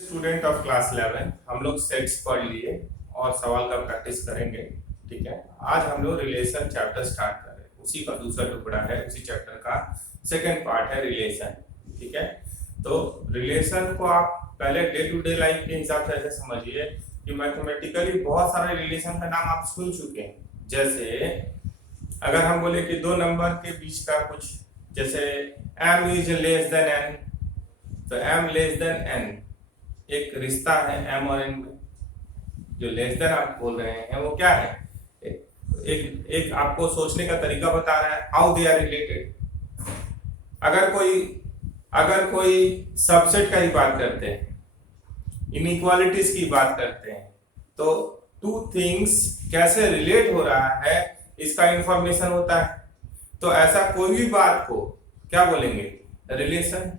Student of class 11 हम लोग sets पढ़ लिए और सवाल का प्रैक्टिस करेंगे। ठीक है, आज हम लोग रिलेशन चैप्टर स्टार्ट कर रहे हैं। उसी का दूसरा टुकड़ा है, उसी चैप्टर का सेकंड पार्ट है रिलेशन। ठीक है, तो रिलेशन को आप पहले डे टू डे लाइफ के हिसाब से ऐसे समझिए कि मैथमेटिकली बहुत सारे रिलेशन का नाम आप सुन चुके हैं। जैसे अगर हम बोले कि दो नंबर के बीच का कुछ, जैसे m is less than n, तो m लेस देन n एक रिश्ता है m और n में। जो लेस देन आप बोल रहे हैं वो क्या है, एक आपको सोचने का तरीका बता रहा है, हाउ दे आर रिलेटेड। अगर कोई सबसेट का ही बात करते हैं, इनइक्वालिटीज की बात करते हैं, तो टू थिंग्स कैसे रिलेट हो रहा है इसका इंफॉर्मेशन होता है। तो ऐसा कोई भी बात को क्या बोलेंगे, रिलेशन।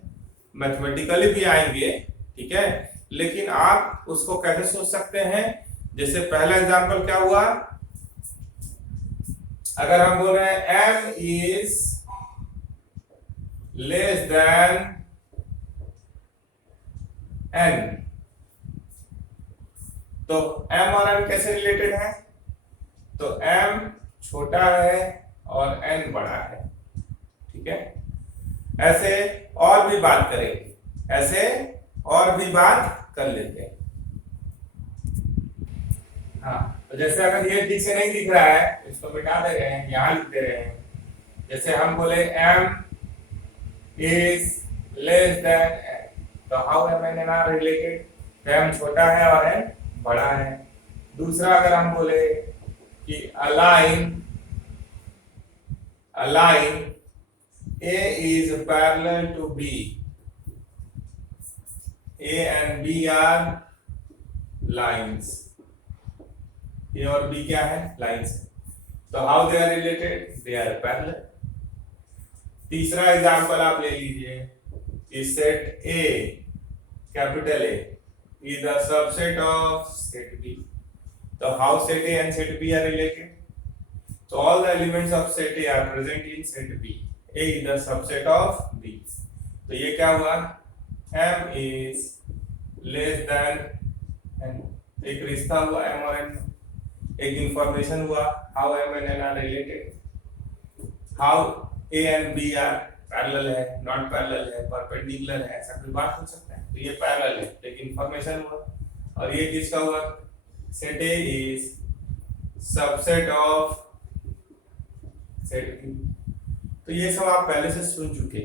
मैथमेटिकली भी आएंगे, ठीक है, लेकिन आप उसको कैसे सोच सकते हैं। जैसे पहला एग्जांपल क्या हुआ, अगर हम बोल रहे हैं m is less than n, तो m और n कैसे रिलेटेड है, तो m छोटा है और n बड़ा है। ठीक है, ऐसे और भी बात करेंगे, ऐसे और भी बात कर लेते हैं। हाँ, तो जैसे अगर ये ठीक से नहीं दिख रहा है इसको मिटा दे रहे हैं, यहां लिख दे रहे हैं। जैसे हम बोले m is less than n, तो how m and n are related, m छोटा है और n बड़ा है। दूसरा अगर हम बोले कि align a is parallel to b, a and b are lines, a और b क्या है, लाइंस है। तो how they are related, they are parallel. तीसरा एग्जांपल आप ले लीजिए कि set a, capital A is the subset of set B, तो how set A and set B are related, so all the elements of set A are present in set B, A is the subset of B। तो ये क्या हुआ, m is less than n, एक रिश्ता हुआ m और n, एक information हुआ how m and n are related, how a and b are parallel है, नॉट पैरेलल है, परपेंडिकुलर है, ऐसा कोई बात हो सकता है। तो ये पैरेलल है, एक इंफॉर्मेशन हुआ। और ये किसका हुआ, set A is subset of set B। तो ये सब आप पहले से सुन चुके,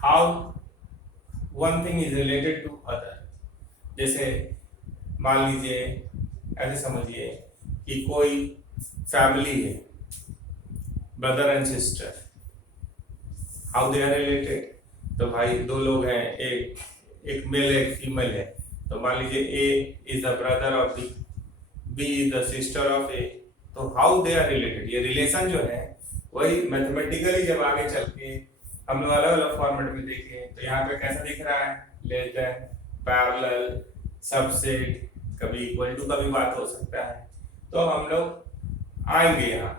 how one thing is related to other. जैसे मान लीजिए, ऐसे समझिए कि कोई फैमिली है, brother and sister, how they are related. तो भाई दो लोग हैं, एक मेल एक फीमेल है, तो मान लीजिए A is the brother of B, B is the sister of A, तो हाउ दे आर रिलेटेड। ये रिलेशन जो है वही मैथमेटिकली जब आगे चल के हम लोग अलग अलग फॉर्मेट में देखें तो यहाँ पे कैसा दिख रहा है, लेस देन, पैरेलल, सबसेट, कभी इक्वल टू का भी बात हो सकता है। तो हम लोग आएंगे यहाँ,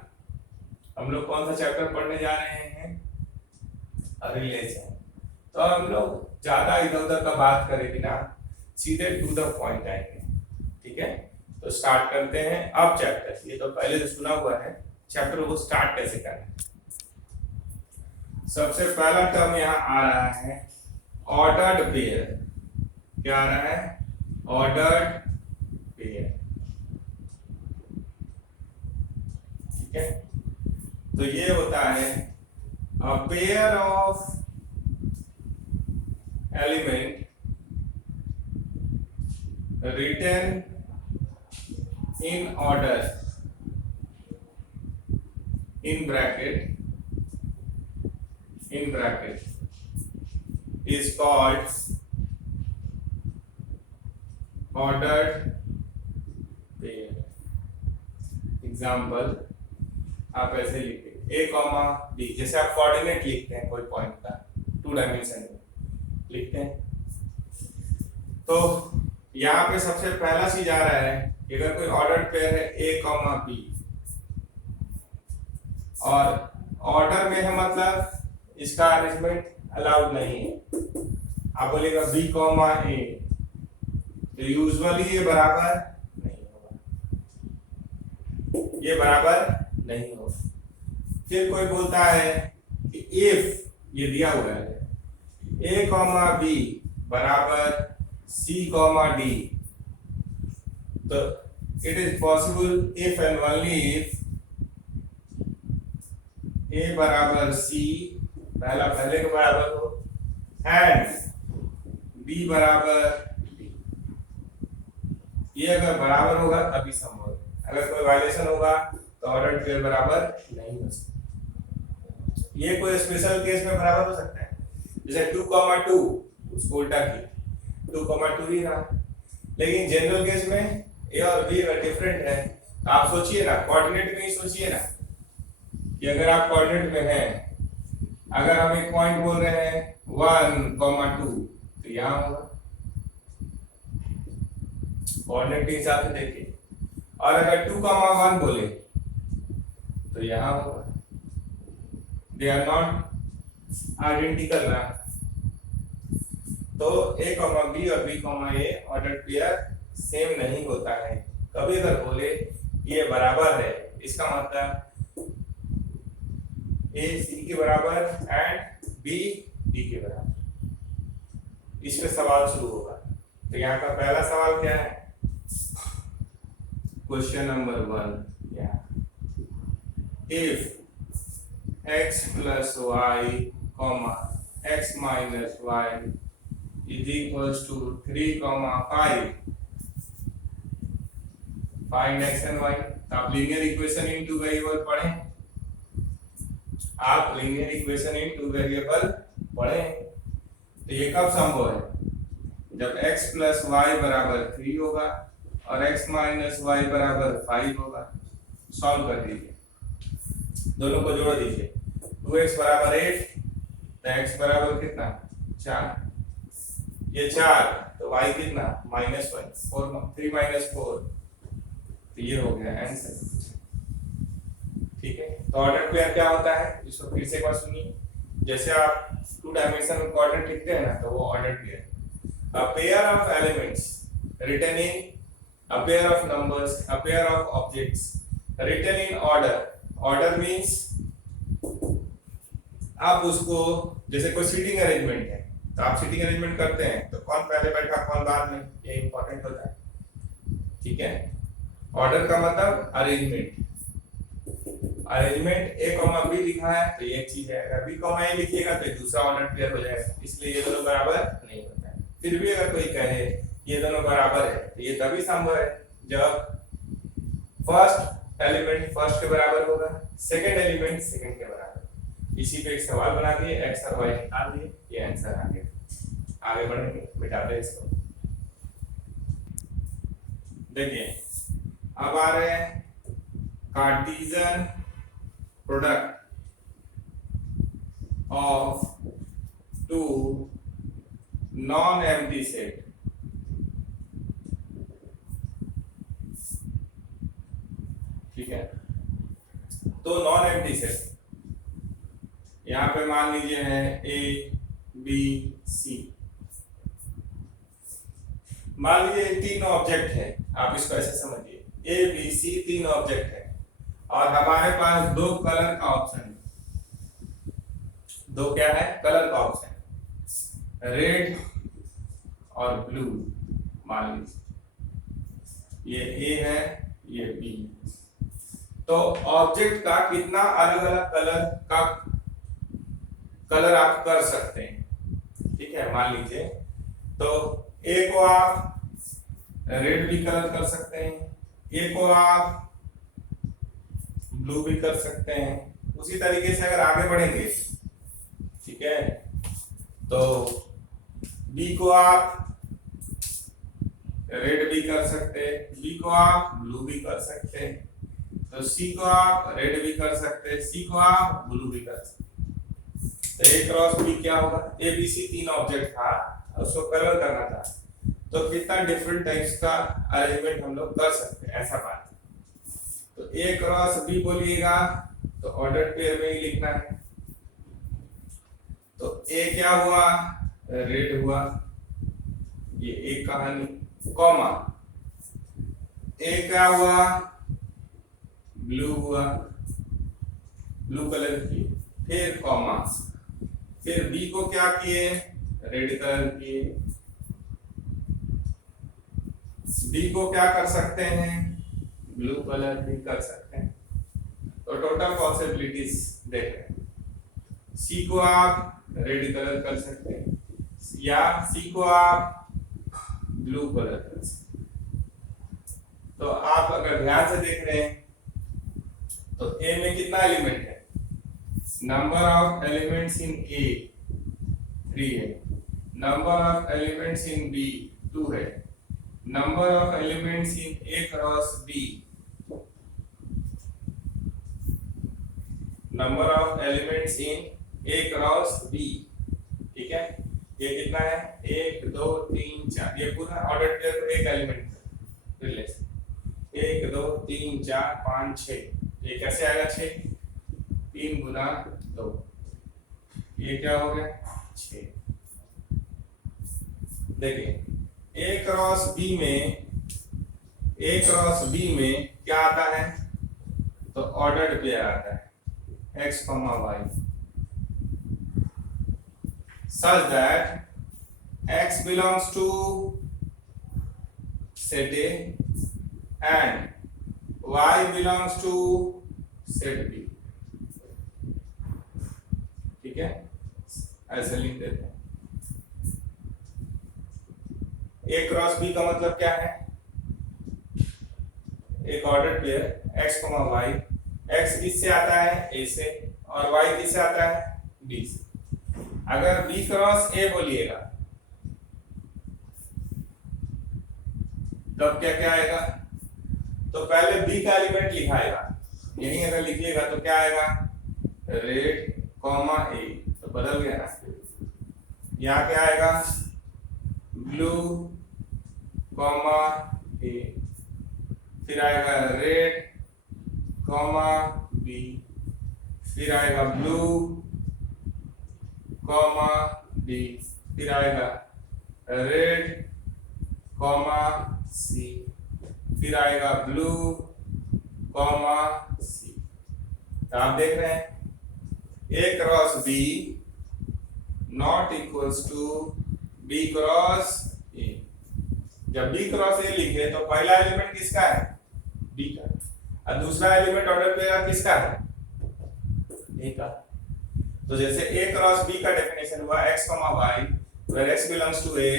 हम लोग कौन सा चैप्टर पढ़ने जा रहे हैं, रिलेशन। तो हम लोग ज्यादा इधर उधर का बात करे बिना सीधे टू द पॉइंट आएंगे। ठीक है, तो स्टार्ट करते हैं अब चैप्टर। ये तो पहले से सुना हुआ है, चैप्टर को स्टार्ट कैसे करना है। सबसे पहला टर्म यहाँ आ रहा है ऑर्डर्ड पेयर। क्या आ रहा है, ऑर्डर्ड पेयर। ठीक है, तो ये होता है a pair of element written in order in bracket is called ordered pair। Example आप ऐसे लिखिए a कॉमा b, जैसे आप कोऑर्डिनेट लिखते हैं कोई पॉइंट का, टू डायमेंशन में लिखते हैं। तो यहाँ पे सबसे पहला चीज आ रहा है कि अगर कोई ऑर्डर पेयर है a कॉमा b, और ऑर्डर में है मतलब इसका अरेंजमेंट अलाउड नहीं है। आप बोलेगा b कॉमा a, तो यूजुअली ये बराबर नहीं होगा, ये बराबर नहीं होगा। फिर कोई बोलता है कि इफ ये दिया हुआ है a कॉमा बी बराबर c कॉमा डी, तो it is possible if and only if a बराबर c पहला पहले के बराबर हो एंड b बराबर d। ये अगर बराबर होगा तभी संभव है, अगर कोई वायलेशन होगा तो ऑर्डर पेयर बराबर नहीं हो सकता। ये कोई स्पेशल केस में बराबर हो सकता है, जैसे 2,2 उसको उल्टा किया 2,2 ही रहा, लेकिन जनरल केस में ए और बी अगर डिफरेंट है तो आप सोचिए ना, कोऑर्डिनेट में ही सोचिए ना कि अगर आप कोऑर्डिनेट में हैं, अगर हम एक पॉइंट बोल रहे हैं 1,2 तो यहाँ होगा कोऑर्डिनेट के हिसाब से देखिए, और अगर 2,1 बोले तो यहाँ होगा। दे आर नॉट आइडेंटिकल ना, तो a कॉमा बी और b comma a order pair same नहीं होता है। कभी अगर बोले ये बराबर है, इसका मतलब a c के बराबर एंड b d के बराबर, इस पे सवाल शुरू होगा। तो यहाँ का पहला सवाल क्या है, question number 1, if x plus y comma x minus y is equals to 3 comma 5, find x and y। आप लीनियर इक्वेशन इनटू वेरिएबल पढ़े, आप लीनियर इक्वेशन इनटू वेरिएबल पढ़े, तो ये कब संभव है, जब x plus y बराबर 3 होगा और x minus y बराबर 5 होगा। सॉल्व कर दीजिए, दोनों को जोड़ दीजिए, 2x बराबर 8 तो x बराबर कितना 4, ये 4 तो y कितना -1, 3 - 4, तो ये हो गया आंसर। ठीक है, तो ऑर्डर पेयर क्या होता है, इसको फिर से एक बार सुनिए। जैसे आप 2 डायमेंशन में कोऑर्डिनेट लिखते हैं ना, तो वो order pair, a pair of elements written in, a pair of numbers, a pair of objects written in order. Order means आप उसको, जैसे कोई सीटिंग अरेंजमेंट है तो आप सीटिंग अरेंजमेंट करते हैं तो कौन पहले बैठा कौन बाद में, ये इंपॉर्टेंट होता है। ठीक है, ऑर्डर का मतलब arrangement, arrangement a comma b लिखा है तो ये एक चीज है, अगर b कॉमा a लिखिएगा तो दूसरा ऑर्डर पेयर हो जाएगा, इसलिए ये दोनों बराबर नहीं होता है। फिर भी अगर कोई कहे ये दोनों बराबर है तो ये तभी संभव है जब फर्स्ट एलिमेंट फर्स्ट के बराबर होगा, सेकंड एलिमेंट सेकंड के बराबर। इसी पे एक सवाल बना दिए, x और y निकाल दिए, ये आंसर आ गया। आगे बढ़ेंगे, मिटाते हैं इसको। देखिए अब आ रहे हैं Cartesian product of 2 non empty set. ठीक है, तो नॉन एम्प्टी सेट यहाँ पे मान लीजिए है ए बी सी, मान लीजिए 3 ऑब्जेक्ट है, आप इसको ऐसे समझिए, ए बी सी 3 ऑब्जेक्ट है और हमारे पास 2 कलर का ऑप्शन है। 2 क्या है, कलर का ऑप्शन, रेड और ब्लू। मान लीजिए ये ए है, ये बी, तो ऑब्जेक्ट का कितना अलग अलग कलर आप कर सकते हैं। ठीक है, मान लीजिए तो ए को आप रेड भी कलर कर सकते हैं, ए को आप ब्लू भी कर सकते हैं। उसी तरीके से अगर आगे बढ़ेंगे, ठीक है, तो बी को आप रेड भी कर सकते हैं, बी को आप ब्लू भी कर सकते हैं, तो सी को आप रेड भी कर सकते हैं, सी को आप ब्लू भी कर सकते हैं। तो ए क्रॉस बी क्या होगा, ए बी सी 3 ऑब्जेक्ट था, उसको कलर करना था, तो कितना डिफरेंट टाइप्स का अरेंजमेंट हम लोग कर सकते हैं, ऐसा बात। तो ए क्रॉस बी बोलिएगा तो ऑर्डर पेयर में ही लिखना है। तो ए क्या हुआ, रेड हुआ, ये एक कहानी, कॉमा, ए क्या हुआ, ब्लू हुआ, ब्लू कलर की, फिर कॉमा, फिर बी को क्या किए, रेड कलर किए, बी को क्या कर सकते हैं, ब्लू कलर भी कर सकते हैं। तो टोटल पॉसिबिलिटीज देख रहे हैं। सी को आप रेड कलर कर सकते हैं या सी को आप ब्लू कलर कर सकते हैं। तो आप अगर ध्यान से देख रहे हैं तो ए में कितना एलिमेंट है, number of elements in A 3 है, number of elements in B 2 है, number of elements in A cross B, number of elements in A cross B, ठीक है। ये कितना है, 1 2 3 4, ये पूरा ऑर्डर पेयर को एक एलिमेंट रिलेशन, 1 2 3 4 5 6, ये कैसे आएगा 6, 3 गुना 2, ये क्या हो गया 6। देखिए ए क्रॉस बी में, ए क्रॉस बी में क्या आता है, तो ऑर्डर्ड पेयर आता है x, y, such that x belongs to set A and y belongs to set B, ठीक है, ऐसे लिख देते हैं। A क्रॉस B का मतलब क्या है, एक order pair x, y, x किससे आता है, a से, और y किससे आता है, b से। अगर b क्रॉस a बोलिएगा तब क्या क्या आएगा, तो पहले b का एलिमेंट लिखाएगा, यही अगर लिखिएगा तो क्या आएगा, रेड कॉमा a, तो बदल गया ना, यहाँ क्या आएगा, ब्लू कॉमा a, फिर आएगा रेड कॉमा बी, फिर आएगा ब्लू कॉमा बी, फिर आएगा रेड कॉमा सी, फिर आएगा ब्लू कॉमा सी। तो आप देख रहे हैं A cross B not equals to B cross A. जब बी क्रॉस ए लिखे तो पहला एलिमेंट किसका है, बी का, और दूसरा एलिमेंट ऑर्डर पेयर किसका है, ए का। तो जैसे ए क्रॉस बी का डेफिनेशन हुआ x, y, where x belongs to a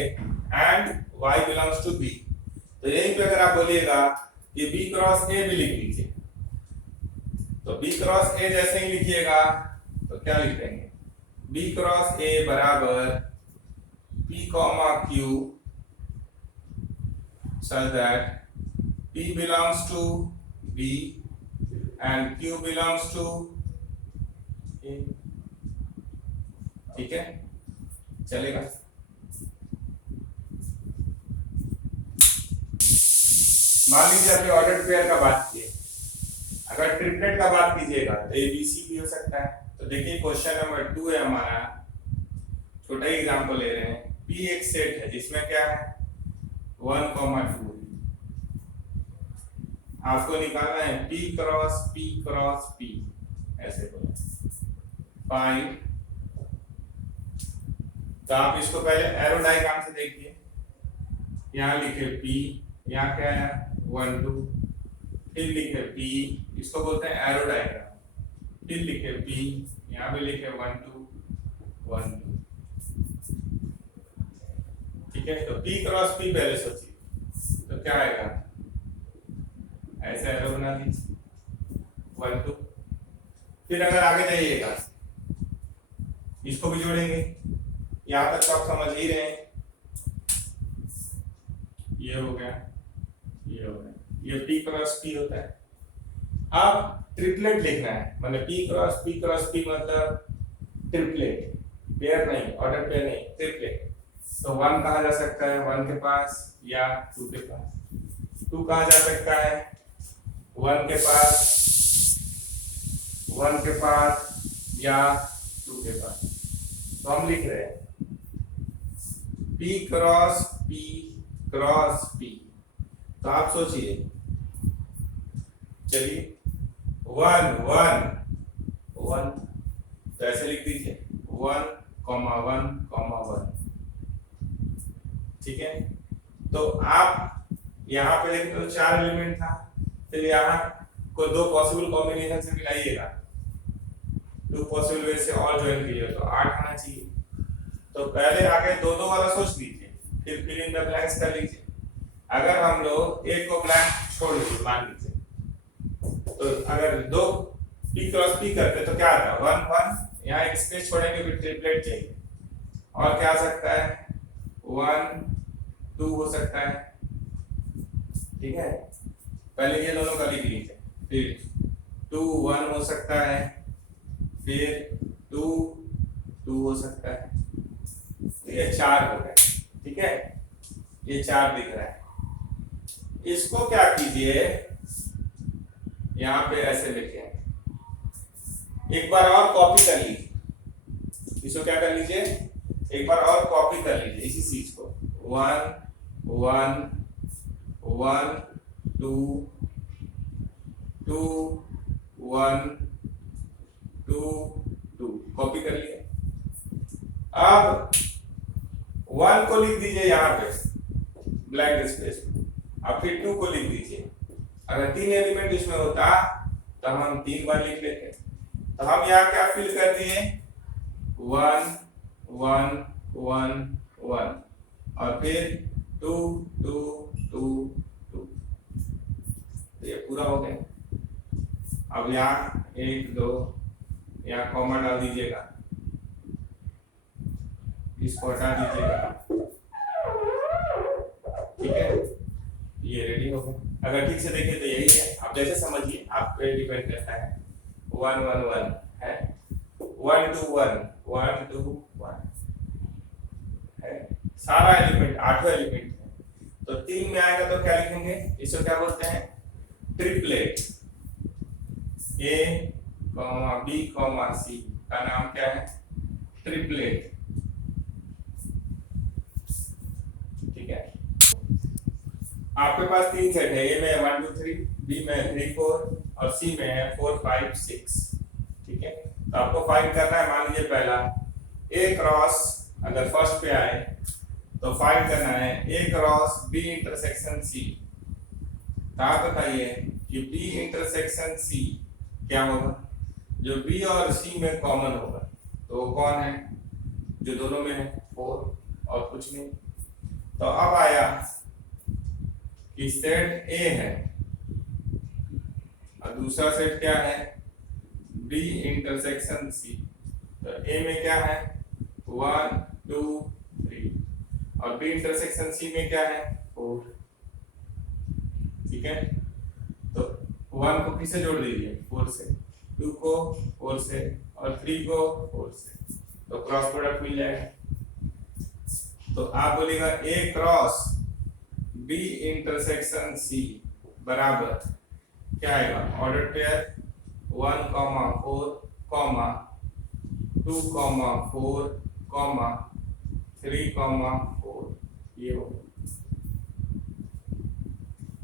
and y belongs to b, तो यहीं पे अगर आप बोलिएगा कि b क्रॉस a भी लिख लीजिए, तो b क्रॉस a जैसे ही लिखिएगा तो क्या लिख देंगे, b क्रॉस a बराबर p, q such that p belongs to b and q belongs to a, ठीक है, चलेगा। मान लीजिए आपने ऑर्डर्ड पेयर का बात की, अगर ट्रिपलेट का बात कीजिएगा तो ABC भी हो सकता है। तो देखिए क्वेश्चन नंबर 2 है हमारा, छोटा ही एग्जांपल ले रहे हैं। P एक सेट है जिसमें क्या है 1, 2, आपको निकालना है P क्रॉस P, ऐसे बोला 5। तो आप इसको पहले एरो डायग्राम से देखिए, यहाँ लिखे P, यहाँ क्या है 1 2, फिर लिखे P, इसको बोलते हैं एरो डायग्राम, फिर लिखे P, यहाँ भी लिखे 1 2 1 2, ठीक है। तो P क्रॉस P पहले सोचिए तो क्या आएगा, ऐसा एरो बना दीजिए 1 2, फिर अगर आगे जाइएगा इसको भी जोड़ेंगे, यहाँ तक तो आप समझ ही रहे हैं, ये हो गया, ये हो गया, ये P क्रॉस P होता है। अब ट्रिपलेट लिखना है, मतलब P क्रॉस P मतलब ट्रिपलेट, पेयर नहीं, ऑर्डर पेयर नहीं, ट्रिपलेट। तो 1 कहा जा सकता है 1 के पास या 2 के पास, 2 कहा जा सकता है 1 के पास, 1 के पास या 2 के पास। तो हम लिख रहे हैं P क्रॉस पी। तो आप सोचिए, चलिए 1 1 1, तो ऐसे लिख दीजिए 1 1 1। ठीक है, तो आप यहाँ पे देखें तो 4 एलिमेंट था, फिर यहाँ को 2 पॉसिबल कॉम्बिनेशन से मिलाइएगा, 2 पॉसिबल वे से और ज्वाइन कीजिए तो 8 आना चाहिए। तो पहले आगे 2 वाला सोच लीजिए, फिर फिल इन द ब्लैंक्स कर लीजिए। अगर हम लोग एक को ब्लैंक छोड़ दीजिए, मान लीजिए, तो अगर 2 p क्रॉस p करते तो क्या आता? 1 1, यहाँ एक स्पेस छोड़ेंगे, फिर ट्रिपलेट चाहिए, और क्या आ सकता है? 1 2 हो सकता है। ठीक है, पहले ये दोनों का लिख लीजिए, फिर 2 1 हो सकता है, फिर 2 2 हो सकता है। तो ये 4 हो गए। ठीक है, ये 4 दिख रहा है। इसको क्या कीजिए, यहाँ पे ऐसे लिखे, एक बार और कॉपी कर लीजिए। इसको क्या कर लीजिए, एक बार और कॉपी कर लीजिए इसी चीज को, 1 1 1 2 2 1 2 2, कॉपी कर लिए। अब 1 को लिख दीजिए यहाँ पे ब्लैंक स्पेस में, अब फिर 2 को लिख दीजिए। अगर 3 एलिमेंट इसमें होता तो हम 3 बार लिख लेते। तो हम यहाँ क्या फिल कर दिए, 1 1 1 1, और फिर 2 2 2 2, तो ये पूरा हो गया। अब यहाँ 1 2, यहाँ कॉमा डाल दीजिएगा, इसको हटा दीजिएगा। ठीक है, ये रेडी हो गया। अगर ठीक से देखें तो यही है, आप जैसे समझिए, आप पे डिपेंड करता है। 1 1 1 है, 1 2 1 1 2 1 है, सारा एलिमेंट 8 एलिमेंट है। तो 3 में आएगा तो क्या लिखेंगे, इसको क्या बोलते हैं? ट्रिपलेट। A, B, C का नाम क्या है? ट्रिपलेट। ठीक है, आपके पास 3 सेट है, A में 1 2 3, B में 3 4, और C में है 4 5 6। ठीक है, तो आपको फाइंड करना है। मान लीजिए पहला A क्रॉस, अगर फर्स्ट पे आए तो फाइंड करना है A cross B intersection C। आप बताइए कि B इंटरसेक्शन C क्या होगा? जो B और C में कॉमन होगा तो वो कौन है? जो दोनों में है 4, और कुछ नहीं। तो अब आया कि सेट A है और दूसरा सेट क्या है? B intersection C। तो A में क्या है? 1 2 3, और B इंटरसेक्शन C में क्या है? 4। ठीक है, तो 1 को किससे जोड़ दीजिए? 4 से, 2 को 4 से, और 3 को 4 से, तो क्रॉस प्रोडक्ट मिल जाएगा। तो आप बोलेगा A cross B intersection C बराबर क्या आएगा? ऑर्डर पेयर 1 4 2 4 3 4, ये हो।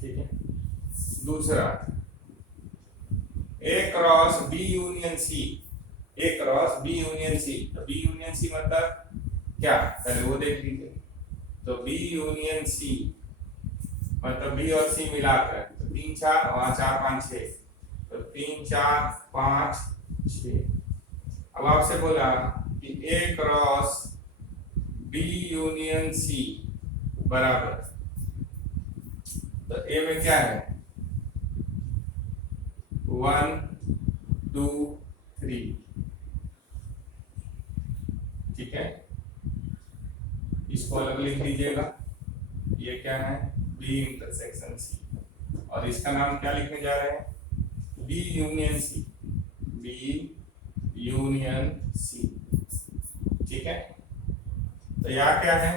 ठीक है, दूसरा A cross B union C, A cross B union C। तो B यूनियन C मतलब क्या, पहले वो देख लीजिए। तो B यूनियन C मतलब B और C मिलाकर, तो 3 4, वहाँ 4 5 6, तो 3 4 5 6। अब आपसे बोला कि A cross B union C बराबर, तो A में क्या है? 1 2 3। ठीक है, इसको अलग लिख लीजिएगा। ये क्या है? B इंटरसेक्शन C, और इसका नाम क्या लिखने जा रहे हैं? B union C, B union C। ठीक है, तो यहाँ क्या है?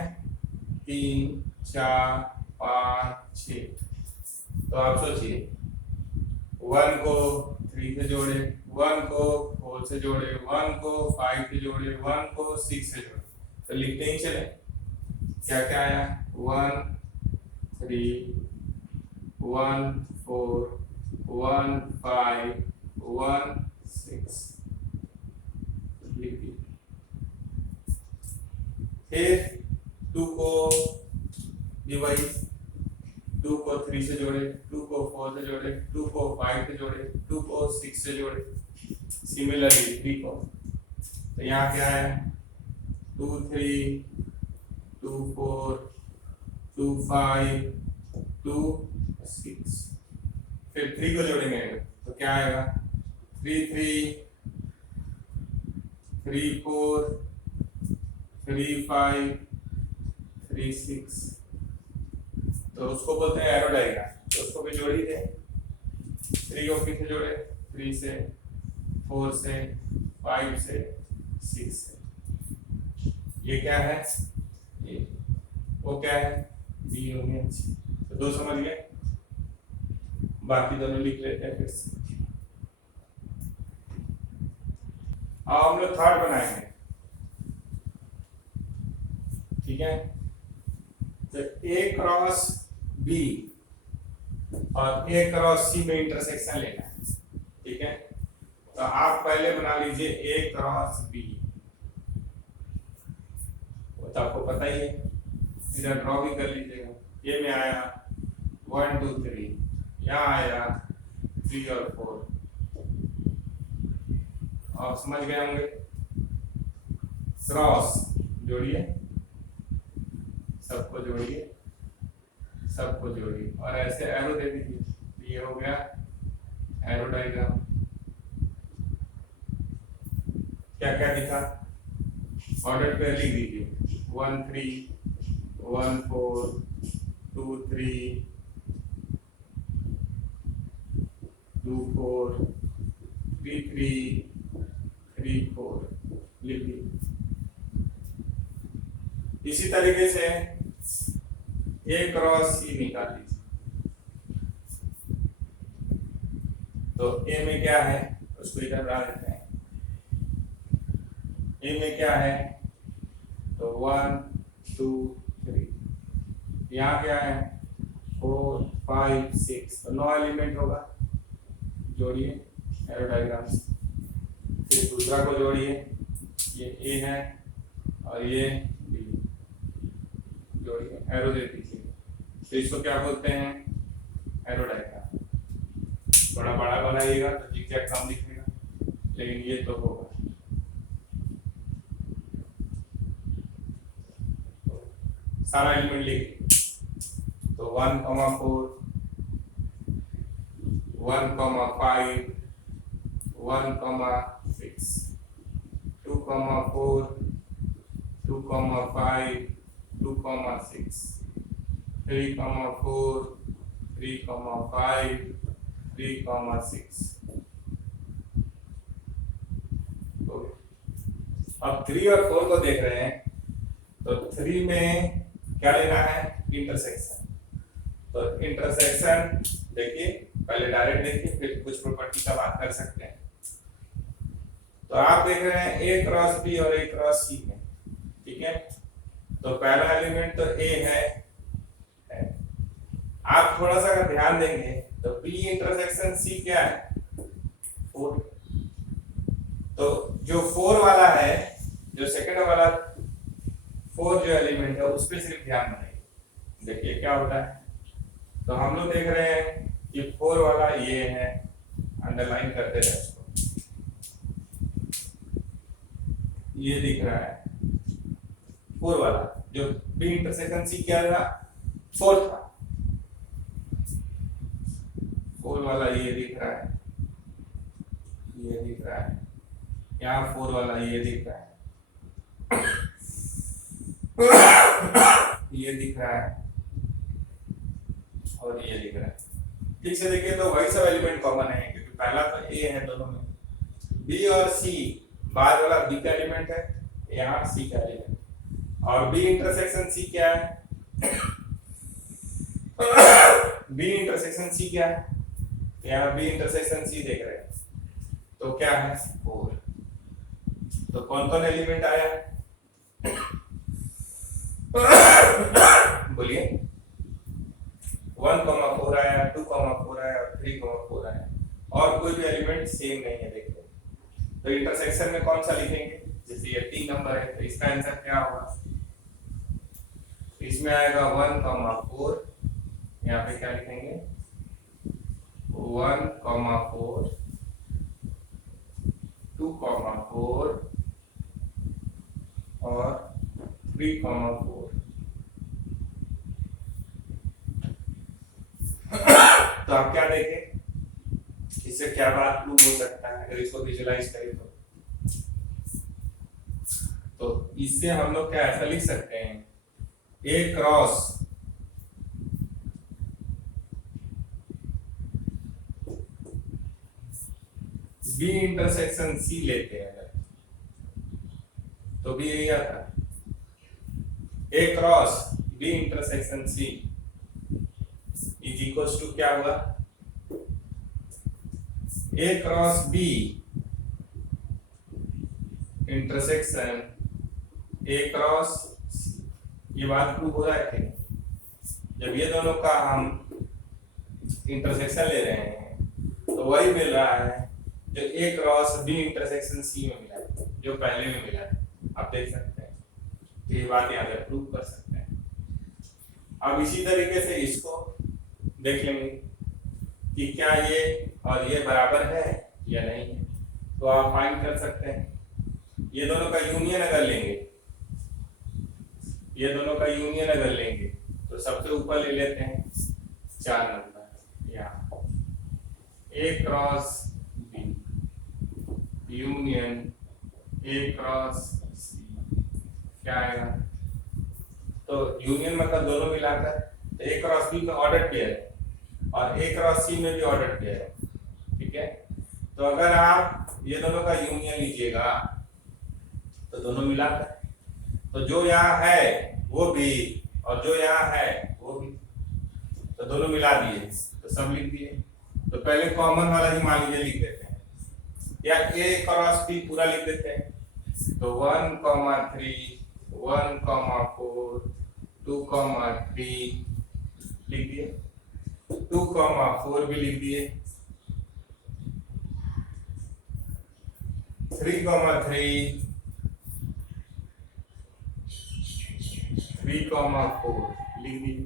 3 4 5 6। तो आप सोचिए, 1 को 3 से जोड़े, 1 को 4 से जोड़े, 1 को 5 से जोड़े, 1 को 6 से जोड़े, तो लिखते ही चले। क्या क्या आया? 1 3 1 4 1 5 1 6 लिखिए। फिर 2 को डिवाइड, 2 को 3 से जोड़े, 2 को 4 से जोड़े, 2 को 5 से जोड़े, 2 को 6 से जोड़े, सिमिलरली 3 को। तो यहाँ क्या है 2 3 2 4 2 5 2 6। फिर 3 को जोड़ेंगे तो क्या आएगा 3 3 3 4 3 5 3 6। तो उसको बोलते हैं एरो डायग्राम। तो उसको भी जोड़ ही दे। 3 को किससे जोड़े 3 से 4 से 5 से 6 से। ये क्या है ये, वो क्या है बी यूनियन सी। तो 2 समझ गए। बाकी दोनों लिख लेते हैं फिर से। अब हम लोग थर्ड बनाएंगे, ठीक है। तो ए क्रॉस बी और ए क्रॉस सी में इंटरसेक्शन लेना है, ठीक है। तो आप पहले बना लीजिए ए क्रॉस बी, वो तो आपको पता ही है, इधर ड्रॉ भी कर लीजिएगा। ये में आया 1 2 3, यहाँ आया 3 और 4। और समझ गए होंगे। क्रॉस जोड़िए, सबको जोड़िए, सबको जोड़िए और ऐसे एरो दे दीजिए। ये हो गया एरो डायग्राम। क्या क्या दिखा ऑर्डर पे लिख दीजिए 1 3 1 4 2 3 2 4 3 3 3 4 लिख दी। इसी तरीके से ए क्रॉस सी निकाल लीजिए। तो ए में क्या है उसको इधर डाल देते हैं। ए में क्या है तो 1 2 3, यहाँ क्या है 4 5 6। तो 9 एलिमेंट होगा। जोड़िए एरो डायग्राम। फिर दूसरा को जोड़िए, ये ए है और ये बी, जोड़िए एरो दे दीजिए। तो इसको क्या बोलते हैं एरो डायग्राम। थोड़ा बड़ा बनाइएगा तो जिगजैग कम दिखेगा, लेकिन ये तो होगा। सारा एलिमेंट लिख तो 1 4 1 5 1 6 2 4 2 5 2 6 3 4 3 5 3 6। तो अब 3 और 4 को देख रहे हैं। तो 3 में क्या लेना है इंटरसेक्शन। तो इंटरसेक्शन देखिए, पहले डायरेक्ट देखिए फिर कुछ प्रॉपर्टी का बात कर सकते हैं। तो आप देख रहे हैं ए क्रॉस बी और ए क्रॉस सी में, ठीक है। तो पहला एलिमेंट तो ए है। आप थोड़ा सा अगर ध्यान देंगे तो बी इंटरसेक्शन सी क्या है 4। तो जो 4 वाला है, जो सेकंड वाला 4 जो एलिमेंट है उस पर सिर्फ ध्यान बनाइए। देखिए क्या होता है। तो हम लोग देख रहे हैं कि 4 वाला ये है, अंडरलाइन करते हैं इसको। ये दिख रहा है 4 वाला, जो बी इंटरसेक्शन सी क्या था 4 था। 4 वाला ये दिख रहा है, ये दिख रहा है। यहाँ 4 वाला ये दिख रहा है, ये दिख रहा है और ये दिख रहा है। ठीक से देखिए तो वही सब एलिमेंट कॉमन है, क्योंकि पहला तो ए है दोनों में। बी और सी, बाद वाला बी का एलिमेंट है, यहाँ सी का एलिमेंट। और बी इंटरसेक्शन सी क्या है बी इंटरसेक्शन सी क्या है, यहाँ बी इंटरसेक्शन सी देख रहे हैं। तो क्या है 4। तो कौन कौन एलिमेंट आया बोलिए 1,4 आया, 2,4 आया और 3,4 आया, और कोई भी एलिमेंट सेम नहीं है। देखिए तो इंटरसेक्शन में कौन सा लिखेंगे, जैसे ये 3 नंबर है तो इसका आंसर क्या होगा, इसमें आएगा 1,4, यहाँ पे क्या लिखेंगे 1,4, 2,4 और 3,4। तो आप क्या देखें, इससे क्या बात प्रूव हो सकता है अगर इसको विजुलाइज करें तो इससे हम लोग क्या ऐसा लिख सकते हैं, A cross B intersection C लेते हैं अगर, तो भी यही आता है, A cross B intersection C is equals to क्या हुआ, A cross B intersection A cross, ये बात प्रूव हो रहा है कि जब ये दोनों का हम इंटरसेक्शन ले रहे हैं तो वही मिल रहा है जो ए क्रॉस बी इंटरसेक्शन सी में मिला है, जो पहले में मिला है। आप देख सकते हैं, तो ये बात यहाँ पे प्रूव कर सकते हैं। अब इसी तरीके से इसको देख लेंगे कि क्या ये और ये बराबर है या नहीं है, तो आप फाइंड कर सकते हैं। ये दोनों का यूनियन अगर लेंगे, ये दोनों का यूनियन अगर लेंगे तो सबसे ऊपर ले लेते हैं 4 नंबर, यहाँ A cross B union A cross C, क्या आएगा, तो यूनियन मतलब दोनों मिलाकर, तो ए क्रॉस बी में ऑर्डर पेयर है और ए क्रॉस सी में भी ऑर्डर पेयर है, ठीक है। तो अगर आप ये दोनों का यूनियन लीजिएगा तो दोनों मिलाकर, तो जो यहाँ है वो भी और जो यहाँ है वो भी, तो दोनों मिला दिए तो सब लिख दिए। तो पहले कॉमन वाला ही मान लीजिए लिख देते हैं, या ए क्रॉस बी पूरा लिख देते हैं, तो 1,3 1,4 2,3 लिख दिए, 2,4 भी लिख दिए, 3,3 3,4 लिख दिए।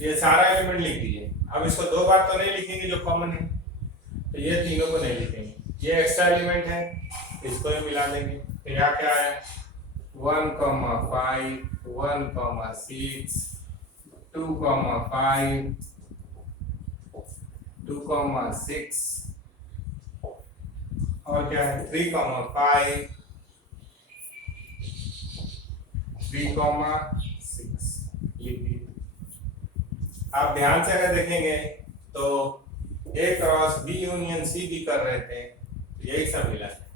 ये सारा एलिमेंट लिख दिए। अब इसको दो बार तो नहीं लिखेंगे जो कॉमन है, तो ये तीनों को नहीं लिखेंगे, ये एक्स्ट्रा एलिमेंट है इसको भी मिला देंगे। तो यहाँ क्या है 1,5 1,6 2,5 2,6 और क्या है 3,5 3,6 लिख दिए। आप ध्यान से अगर देखेंगे तो ए क्रॉस बी यूनियन सी भी कर रहे थे, तो यही सब मिला है।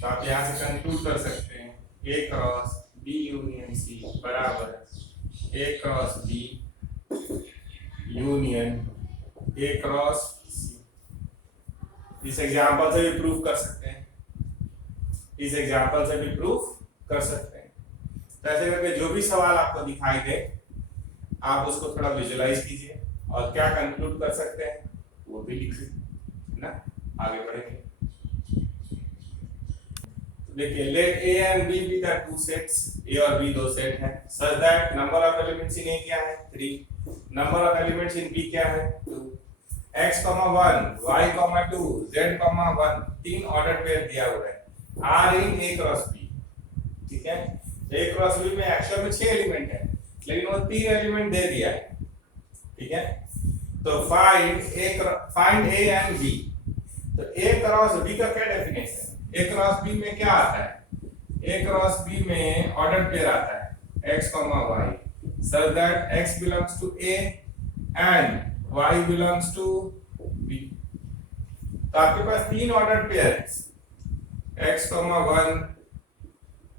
तो आप यहाँ से कंक्लूड कर सकते हैं A cross B union C बराबर A cross B union A cross C. इस एग्जाम्पल से भी प्रूव कर सकते हैं, इस एग्जाम्पल से भी प्रूव कर सकते हैं। तो ऐसे करके जो भी सवाल आपको दिखाई दे आप उसको थोड़ा विजुलाइज कीजिए और क्या कंक्लूड कर सकते हैं वो भी लिखिए, है ना। आगे बढ़ेंगे। देखिए let A and B be the two sets, A और बी दो सेट हैं, such that number of elements in A क्या है 3, number of elements in B क्या है 2, x, 1 y, 2 z, 1 तीन ऑर्डर पेयर दिया हुआ है R in A cross B, ठीक है। ए क्रॉस बी में एक्चुअल में 6 एलिमेंट है लेकिन वो 3 एलिमेंट दे दिया है, ठीक है। तो फाइंड ए एंड बी। तो ए क्रॉस बी का क्या डेफिनेशन, ए क्रॉस बी में क्या आता है, ए क्रॉस बी में ऑर्डर पेयर आता है x, y such that x belongs to a and y belongs to b। तो आपके पास 3 ऑर्डर पेयर है x, 1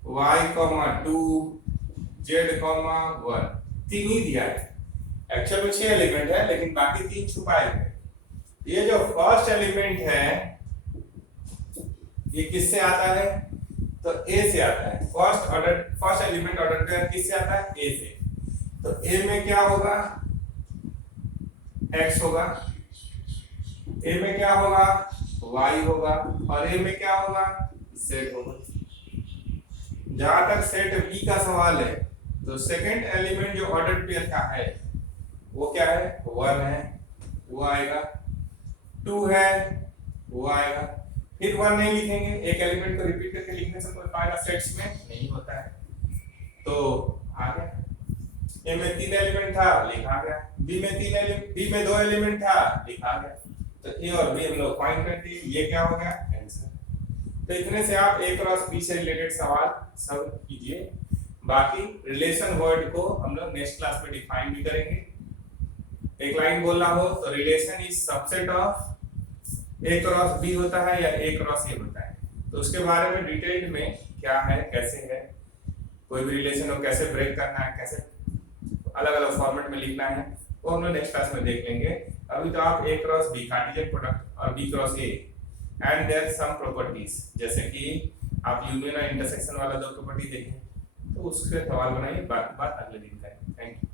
y, 2 z, 1 तीन ही दिया है। एक्चुअल में 6 एलिमेंट है लेकिन बाकी 3 छुपाए हैं। ये जो फर्स्ट एलिमेंट है ये किससे आता है, तो ए से आता है। फर्स्ट एलिमेंट ऑर्डर पेयर किससे आता है, ए से। तो ए में क्या होगा x होगा, a में क्या होगा y होगा, और a में क्या होगा z होगा। जहां तक सेट B का सवाल है तो सेकंड एलिमेंट जो ऑर्डर पेयर का है वो क्या है 1 है, वो आएगा, 2 है वो आएगा। फिर 1 नहीं लिखेंगे, एक एलिमेंट को रिपीट करके लिखने से कोई फायदा सेट्स में नहीं होता है। तो आ गया, ए में 3 एलिमेंट था लिखा गया, बी में 2 एलिमेंट था लिखा गया। तो ए और बी हम लोग फाइंड करते हैं, ये क्या हो गया आंसर। तो इतने से आप ए क्रॉस बी से रिलेटेड सवाल सब कीजिए। बाकी रिलेशन वर्ड को हम लोग नेक्स्ट क्लास में डिफाइन भी करेंगे। एक लाइन बोलना हो तो relation is subset of A cross B होता है या ए क्रॉस ए होता है, तो उसके बारे में डिटेल में क्या है कैसे है, कोई भी रिलेशन को कैसे ब्रेक करना है, कैसे अलग अलग फॉर्मेट में लिखना है, वो हम लोग नेक्स्ट क्लास में देख लेंगे। अभी तो आप A cross B Cartesian product और B cross A and their some properties, जैसे कि आप यूनियन और इंटरसेक्शन वाला 2 प्रॉपर्टी देखें तो उसके सवाल बनाइए, बात अगले दिन करेंगे। Thank you.